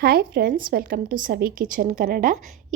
Hi friends welcome to Savi kitchen Kannada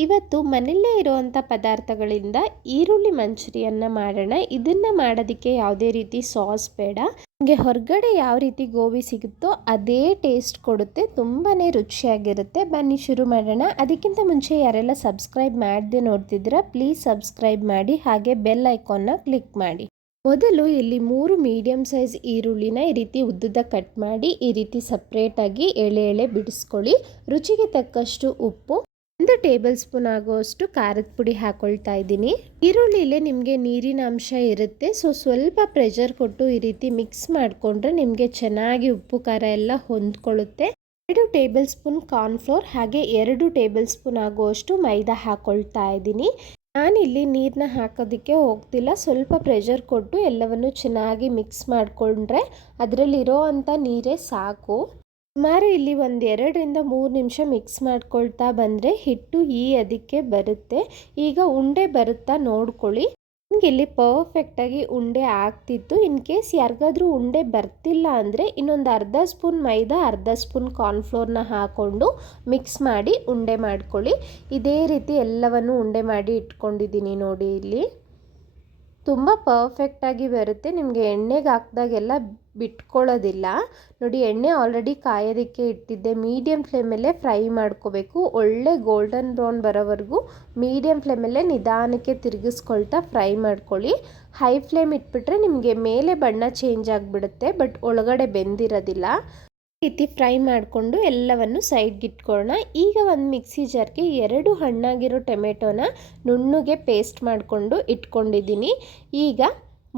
ಇವತ್ತು ಮನೆಯಲ್ಲೇ ಇರುವಂಥ ಪದಾರ್ಥಗಳಿಂದ ಈರುಳ್ಳಿ ಮಂಚೂರಿಯನ್ನು ಮಾಡೋಣ. ಇದನ್ನು ಮಾಡೋದಕ್ಕೆ ಯಾವುದೇ ರೀತಿ ಸಾಸ್ ಬೇಡ. ನಿಮಗೆ ಹೊರಗಡೆ ಯಾವ ರೀತಿ ಗೋಬಿ ಸಿಗುತ್ತೋ ಅದೇ ಟೇಸ್ಟ್ ಕೊಡುತ್ತೆ. ತುಂಬಾ ರುಚಿಯಾಗಿರುತ್ತೆ. ಬನ್ನಿ ಶುರು ಮಾಡೋಣ. ಅದಕ್ಕಿಂತ ಮುಂಚೆ ಯಾರೆಲ್ಲ ಸಬ್ಸ್ಕ್ರೈಬ್ ಮಾಡದೆ ನೋಡ್ತಿದ್ದೀರಾ ಪ್ಲೀಸ್ ಸಬ್ಸ್ಕ್ರೈಬ್ ಮಾಡಿ. ಹಾಗೆ ಬೆಲ್ ಐಕಾನ್ನ ಕ್ಲಿಕ್ ಮಾಡಿ. ಮೊದಲು ಇಲ್ಲಿ ಮೂರು ಮೀಡಿಯಮ್ ಸೈಜ್ ಈರುಳ್ಳಿನ ಈ ರೀತಿ ಉದ್ದದ ಕಟ್ ಮಾಡಿ, ಈ ರೀತಿ ಸಪ್ರೇಟಾಗಿ ಎಳೆ ಎಳೆ ಬಿಡಿಸ್ಕೊಳ್ಳಿ. ರುಚಿಗೆ ತಕ್ಕಷ್ಟು ಉಪ್ಪು, ಒಂದು ಟೇಬಲ್ ಸ್ಪೂನ್ ಆಗುವಷ್ಟು ಖಾರದ ಪುಡಿ ಹಾಕೊಳ್ತಾ ಇದ್ದೀನಿ. ಈರುಳ್ಳಿಲೇ ನಿಮಗೆ ನೀರಿನ ಅಂಶ ಇರುತ್ತೆ ಸೊ ಸ್ವಲ್ಪ ಪ್ರೆಷರ್ ಕೊಟ್ಟು ಈ ರೀತಿ ಮಿಕ್ಸ್ ಮಾಡಿಕೊಂಡ್ರೆ ನಿಮಗೆ ಚೆನ್ನಾಗಿ ಉಪ್ಪು, ಖಾರ ಎಲ್ಲ ಹೊಂದ್ಕೊಳ್ಳುತ್ತೆ. ಎರಡು ಟೇಬಲ್ ಸ್ಪೂನ್ ಕಾರ್ನ್ಫ್ಲೋರ್ ಹಾಗೆ ಎರಡು ಟೇಬಲ್ ಸ್ಪೂನ್ ಆಗುವಷ್ಟು ಮೈದಾ ಹಾಕೊಳ್ತಾ ಇದ್ದೀನಿ. ನಾನಿಲ್ಲಿ ನೀರನ್ನ ಹಾಕೋದಕ್ಕೆ ಹೋಗ್ತಿಲ್ಲ. ಸ್ವಲ್ಪ ಪ್ರೆಷರ್ ಕೊಟ್ಟು ಎಲ್ಲವನ್ನು ಚೆನ್ನಾಗಿ ಮಿಕ್ಸ್ ಮಾಡಿಕೊಂಡ್ರೆ ಅದರಲ್ಲಿರೋ ಅಂಥ ನೀರೇ ಸಾಕು. ಸುಮಾರು ಇಲ್ಲಿ ಒಂದು ಎರಡರಿಂದ ಮೂರು ನಿಮಿಷ ಮಿಕ್ಸ್ ಮಾಡ್ಕೊಳ್ತಾ ಬಂದರೆ ಹಿಟ್ಟು ಈ ಅದಕ್ಕೆ ಬರುತ್ತೆ. ಈಗ ಉಂಡೆ ಬರುತ್ತಾ ನೋಡ್ಕೊಳ್ಳಿ. ಇಲ್ಲಿ ಪರ್ಫೆಕ್ಟಾಗಿ ಉಂಡೆ ಆಗ್ತಿತ್ತು. ಇನ್ ಕೇಸ್ ಯಾರಿಗಾದ್ರೂ ಉಂಡೆ ಬರ್ತಿಲ್ಲ ಅಂದರೆ ಇನ್ನೊಂದು ಅರ್ಧ ಸ್ಪೂನ್ ಮೈದಾ, ಅರ್ಧ ಸ್ಪೂನ್ ಕಾರ್ನ್ಫ್ಲೋರ್ನ ಹಾಕ್ಕೊಂಡು ಮಿಕ್ಸ್ ಮಾಡಿ ಉಂಡೆ ಮಾಡ್ಕೊಳ್ಳಿ. ಇದೇ ರೀತಿ ಎಲ್ಲವನ್ನು ಉಂಡೆ ಮಾಡಿ ಇಟ್ಕೊಂಡಿದ್ದೀನಿ ನೋಡಿ ಇಲ್ಲಿ. ತುಂಬ ಪರ್ಫೆಕ್ಟಾಗಿ ಬರುತ್ತೆ. ನಿಮಗೆ ಎಣ್ಣೆಗೆ ಹಾಕ್ದಾಗೆಲ್ಲ ಬಿಟ್ಕೊಳ್ಳೋದಿಲ್ಲ. ನೋಡಿ, ಎಣ್ಣೆ ಆಲ್ರೆಡಿ ಕಾಯೋದಕ್ಕೆ ಇಟ್ಟಿದ್ದೆ. ಮೀಡಿಯಮ್ ಫ್ಲೇಮಲ್ಲೇ ಫ್ರೈ ಮಾಡ್ಕೋಬೇಕು. ಒಳ್ಳೆ ಗೋಲ್ಡನ್ ಬ್ರೌನ್ ಬರೋವರೆಗೂ ಮೀಡಿಯಮ್ ಫ್ಲೇಮಲ್ಲೇ ನಿಧಾನಕ್ಕೆ ತಿರುಗಿಸ್ಕೊಳ್ತಾ ಫ್ರೈ ಮಾಡ್ಕೊಳ್ಳಿ. ಹೈ ಫ್ಲೇಮ್ ಇಟ್ಬಿಟ್ರೆ ನಿಮಗೆ ಮೇಲೆ ಬಣ್ಣ ಚೇಂಜ್ ಆಗಿಬಿಡುತ್ತೆ ಬಟ್ ಒಳಗಡೆ ಬೆಂದಿರೋದಿಲ್ಲ. ರೀತಿ ಫ್ರೈ ಮಾಡಿಕೊಂಡು ಎಲ್ಲವನ್ನು ಸೈಡ್ಗೆ ಇಟ್ಕೊಳ್ಳೋಣ. ಈಗ ಒಂದು ಮಿಕ್ಸಿ ಜಾರ್ಗೆ ಎರಡು ಹಣ್ಣಾಗಿರೋ ಟೊಮೆಟೊನ ನುಣ್ಣಗೆ ಪೇಸ್ಟ್ ಮಾಡಿಕೊಂಡು ಇಟ್ಕೊಂಡಿದ್ದೀನಿ. ಈಗ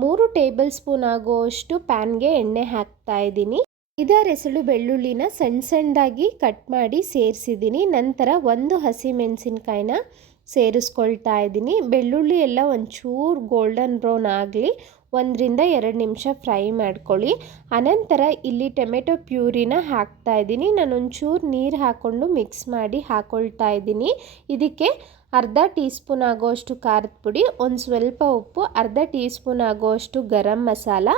ಮೂರು ಟೇಬಲ್ ಸ್ಪೂನ್ ಆಗುವಷ್ಟು ಪ್ಯಾನ್ಗೆ ಎಣ್ಣೆ ಹಾಕ್ತಾ ಇದ್ದೀನಿ. ಇದರ ಹೆಸಳು ಬೆಳ್ಳುಳ್ಳಿನ ಸಣ್ಣ ಸಣ್ಣದಾಗಿ ಕಟ್ ಮಾಡಿ ಸೇರಿಸಿದ್ದೀನಿ. ನಂತರ ಒಂದು ಹಸಿ ಮೆಣಸಿನ್ಕಾಯಿನ ಸೇರಿಸ್ಕೊಳ್ತಾ ಇದ್ದೀನಿ. ಬೆಳ್ಳುಳ್ಳಿ ಎಲ್ಲ ಒಂಚೂರು ಗೋಲ್ಡನ್ ಬ್ರೌನ್ ಆಗಲಿ, ಒಂದರಿಂದ ಎರಡು ನಿಮಿಷ ಫ್ರೈ ಮಾಡ್ಕೊಳ್ಳಿ. ಅನಂತರ ಇಲ್ಲಿ ಟೊಮೆಟೊ ಪ್ಯೂರಿನ ಹಾಕ್ತಾ ಇದ್ದೀನಿ. ನಾನು ಒಂಚೂರು ನೀರು ಹಾಕ್ಕೊಂಡು ಮಿಕ್ಸ್ ಮಾಡಿ ಹಾಕ್ಕೊಳ್ತಾ ಇದ್ದೀನಿ. ಇದಕ್ಕೆ ಅರ್ಧ ಟೀ ಸ್ಪೂನ್ ಆಗೋಷ್ಟು ಖಾರದ ಪುಡಿ, ಒಂದು ಸ್ವಲ್ಪ ಉಪ್ಪು, ಅರ್ಧ ಟೀ ಸ್ಪೂನ್ ಆಗೋಷ್ಟು ಗರಂ ಮಸಾಲ,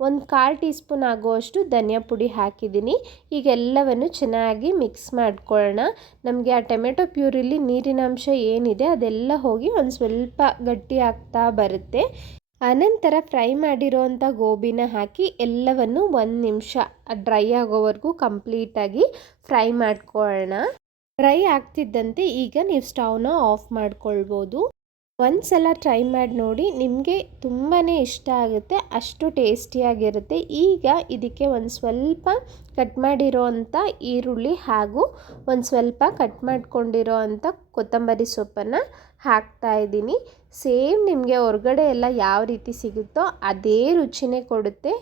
ಒಂದು ಕಾಲು ಟೀ ಸ್ಪೂನ್ ಆಗುವಷ್ಟು ಧನಿಯಾ ಪುಡಿ ಹಾಕಿದ್ದೀನಿ. ಈಗೆಲ್ಲವನ್ನು ಚೆನ್ನಾಗಿ ಮಿಕ್ಸ್ ಮಾಡ್ಕೊಳ್ಳೋಣ ನಮಗೆ ಆ ಟೊಮೆಟೊ ಪ್ಯೂರಿಲಿ ನೀರಿನ ಅಂಶ ಏನಿದೆ ಅದೆಲ್ಲ ಹೋಗಿ ಒಂದು ಸ್ವಲ್ಪ ಗಟ್ಟಿ ಆಗ್ತಾ ಬರುತ್ತೆ. ಅನಂತರ ಫ್ರೈ ಮಾಡಿರೋವಂಥ ಗೋಬಿನ ಹಾಕಿ ಎಲ್ಲವನ್ನು ಒಂದು ನಿಮಿಷ ಡ್ರೈ ಆಗೋವರೆಗೂ ಕಂಪ್ಲೀಟಾಗಿ ಫ್ರೈ ಮಾಡ್ಕೊಳ್ಳೋಣ ಡ್ರೈ ಆಗ್ತಿದ್ದಂತೆ ಈಗ ನೀವು ಸ್ಟವ್ನ ಆಫ್ ಮಾಡ್ಕೊಳ್ಬೋದು. ಒಂದು ಸಲ ಟ್ರೈ ಮಾಡಿ ನೋಡಿ, ನಿಮಗೆ ತುಂಬಾ ಇಷ್ಟ ಆಗುತ್ತೆ, ಅಷ್ಟು ಟೇಸ್ಟಿಯಾಗಿರುತ್ತೆ. ಈಗ ಇದಕ್ಕೆ ಒಂದು ಸ್ವಲ್ಪ ಕಟ್ ಮಾಡಿರೋ ಈರುಳ್ಳಿ ಹಾಗೂ ಒಂದು ಸ್ವಲ್ಪ ಕಟ್ ಮಾಡಿಕೊಂಡಿರೋ ಅಂಥ ಕೊತ್ತಂಬರಿ ಸೊಪ್ಪನ್ನು ಹಾಕ್ತಾ ಇದ್ದೀನಿ. ಸೇಮ್ ನಿಮಗೆ ಹೊರಗಡೆ ಎಲ್ಲ ಯಾವ ರೀತಿ ಸಿಗುತ್ತೋ ಅದೇ ರುಚಿನೇ ಕೊಡುತ್ತೆ.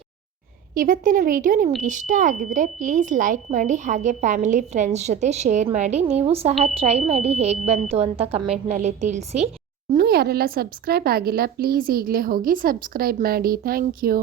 ಇವತ್ತಿನ ವಿಡಿಯೋ ನಿಮ್ಗೆ ಇಷ್ಟ ಆಗಿದ್ರೆ ಪ್ಲೀಸ್ ಲೈಕ್ ಮಾಡಿ ಹಾಗೆ ಫ್ಯಾಮಿಲಿ ಫ್ರೆಂಡ್ಸ್ ಜೊತೆ ಶೇರ್ ಮಾಡಿ. ನೀವು ಸಹ ಟ್ರೈ ಮಾಡಿ ಹೇಗೆ ಬಂತು ಅಂತ ಕಮೆಂಟ್ನಲ್ಲಿ ತಿಳಿಸಿ. ಇನ್ನೂ ಯಾರೆಲ್ಲ ಸಬ್ಸ್ಕ್ರೈಬ್ ಆಗಿಲ್ಲ ಪ್ಲೀಸ್ ಈಗಲೇ ಹೋಗಿ ಸಬ್ಸ್ಕ್ರೈಬ್ ಮಾಡಿ. Thank you